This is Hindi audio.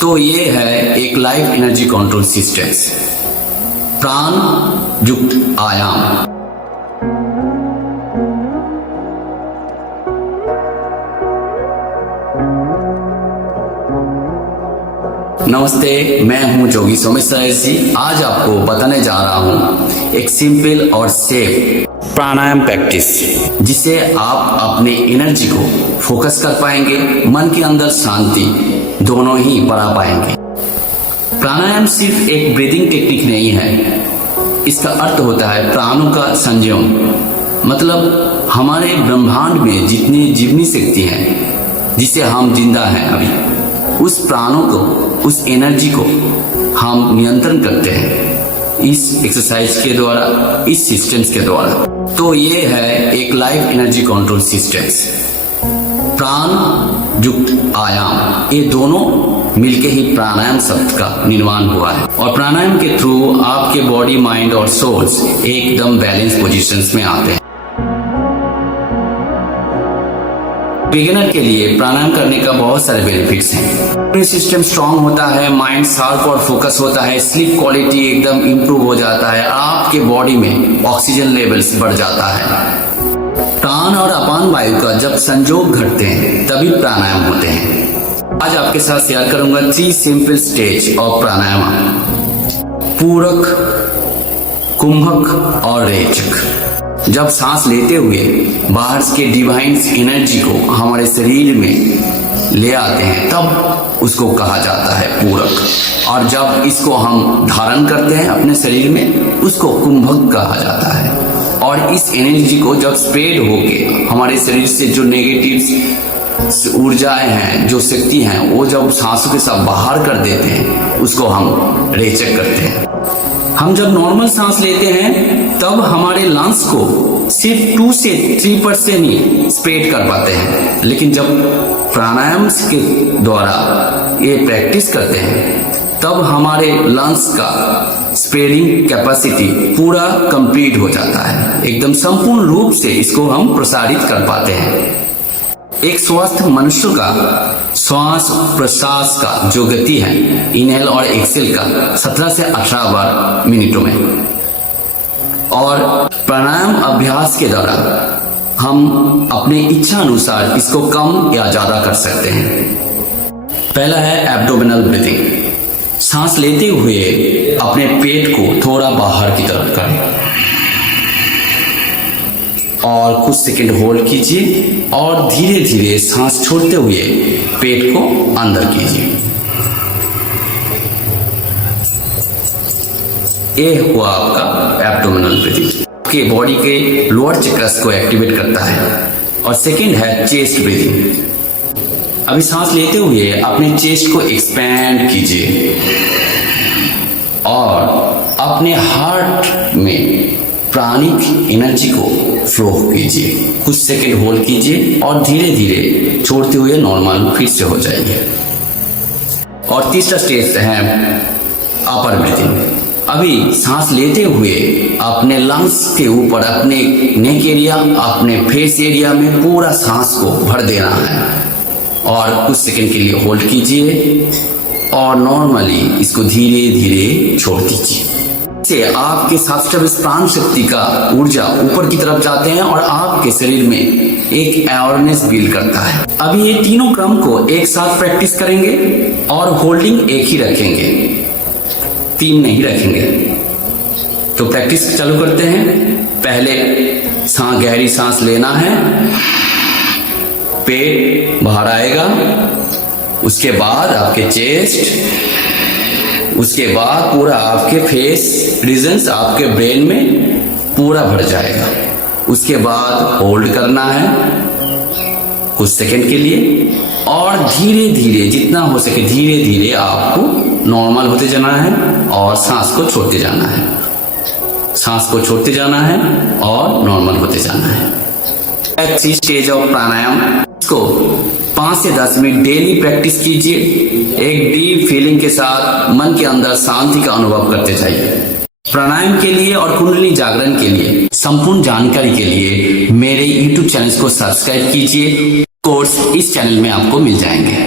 तो ये है एक लाइफ एनर्जी कंट्रोल सिस्टम, प्राण युक्त आयाम। नमस्ते, मैं हूं जोगी सोमेश्वर जी। आज आपको बताने जा रहा हूं एक सिंपल और सेफ प्राणायाम प्रैक्टिस, जिससे आप अपने एनर्जी को फोकस कर पाएंगे, मन के अंदर शांति दोनों ही बढ़ा पाएंगे। प्राणायाम सिर्फ एक ब्रीदिंग टेक्निक नहीं है, इसका अर्थ होता है प्राणों का संयम। मतलब हमारे ब्रह्मांड में जितनी जीवनी शक्ति है, जिसे हम जिंदा हैं अभी, उस प्राणों को, उस एनर्जी को हम नियंत्रण करते हैं इस एक्सरसाइज के द्वारा, इस सिस्टम्स के द्वारा। तो ये है एक लाइफ एनर्जी कंट्रोल सिस्टम्स, प्राण युक्त आयाम। ये दोनों मिलके ही प्राणायाम शब्द का निर्माण हुआ है। और प्राणायाम के थ्रू आपके बॉडी, माइंड और सोल्स एकदम बैलेंस पोजीशंस में आते हैं। बिगिनर के लिए प्राणायाम करने का बहुत सारे बेनिफिट्स हैं। इम्यून सिस्टम स्ट्रांग होता है, माइंड शार्प और फोकस होता है, स्लीप क्वालिटी एकदम इंप्रूव हो जाता है, आपके बॉडी में ऑक्सीजन लेवल्स बढ़ जाता है। प्राण और अपान वायु का जब संयोग घटते हैं तभी प्राणायाम होते हैं। आज आपके साथ शेयर करूंगा 3 सिंपल स्टेज ऑफ प्राणायाम: पूरक, कुंभक और रेचक। जब सांस लेते हुए बाहर के डिवाइन एनर्जी को हमारे शरीर में ले आते हैं, तब उसको कहा जाता है पूरक। और जब इसको हम धारण करते हैं अपने शरीर में, उसको कुंभक कहा जाता है। और इस एनर्जी को जब स्प्रेड होके हमारे शरीर से जो नेगेटिव ऊर्जाएं हैं, जो शक्ति हैं, वो जब सांसों के साथ बाहर कर देते हैं, उसको हम रेचक करते हैं। हम जब नॉर्मल सांस लेते हैं तब हमारे लंग्स को सिर्फ 2 से 3% ही स्प्रेड कर पाते हैं, लेकिन जब प्राणायाम के द्वारा ये प्रैक्टिस करते हैं तब हमारे लंग्स का स्प्रेडिंग कैपेसिटी पूरा कंप्लीट हो जाता है। एकदम संपूर्ण रूप से इसको हम प्रसारित कर पाते हैं। एक स्वस्थ मनुष्य का श्वास प्रश्वास का जो गति है, इनहेल और एक्सेल का 17 से 18 बार मिनटों में। और प्राणायाम अभ्यास के द्वारा हम अपने इच्छा अनुसार इसको कम या ज्यादा कर सकते हैं। पहला है एब्डोमिनल ब्रीथिंग। सांस लेते हुए अपने पेट को थोड़ा बाहर की तरफ करें और कुछ सेकंड होल्ड कीजिए और धीरे धीरे सांस छोड़ते हुए पेट को अंदर कीजिए। ये हुआ आपका एब्डोमिनल ब्रीथिंग, के बॉडी के लोअर चक्रस को एक्टिवेट करता है। और सेकंड है चेस्ट ब्रीथिंग। अभी सांस लेते हुए अपने चेस्ट को एक्सपैंड कीजिए और अपने हार्ट में प्राणिक एनर्जी को फ्लो कीजिए। कुछ सेकंड होल्ड कीजिए और धीरे धीरे छोड़ते हुए नॉर्मल फिर से हो जाएंगे। और तीसरा स्टेज है अपर ब्रीथिंग। अभी सांस लेते हुए अपने लंग्स के ऊपर, अपने नेक एरिया, अपने फेस एरिया में पूरा सांस को भर देना है और कुछ सेकंड के लिए होल्ड कीजिए और नॉर्मली इसको धीरे धीरे छोड़ दीजिए। से आपके शास्त्र प्राण शक्ति का ऊर्जा ऊपर की तरफ जाते हैं और आपके शरीर में एक अवेयरनेस बिल्ड करता है। अभी ये तीनों क्रम को एक साथ प्रैक्टिस करेंगे और होल्डिंग एक ही रखेंगे, 3 नहीं रखेंगे। तो प्रैक्टिस चालू करते हैं। पहले गहरी सांस लेना है, पेट बाहर आएगा, उसके बाद आपके चेस्ट, उसके बाद पूरा आपके फेस रीजन्स आपके ब्रेन में पूरा भर जाएगा। उसके बाद होल्ड करना है कुछ सेकंड के लिए और धीरे धीरे, जितना हो सके धीरे धीरे आपको नॉर्मल होते जाना है और सांस को छोड़ते जाना है, सांस को छोड़ते जाना है और नॉर्मल होते जाना है। एक स्टेज ऑफ प्राणायाम को 5 से 10 मिनट डेली प्रैक्टिस कीजिए। एक डीप फीलिंग के साथ मन के अंदर शांति का अनुभव करते जाइए। प्राणायाम के लिए और कुंडली जागरण के लिए संपूर्ण जानकारी के लिए मेरे YouTube चैनल को सब्सक्राइब कीजिए। कोर्स इस चैनल में आपको मिल जाएंगे।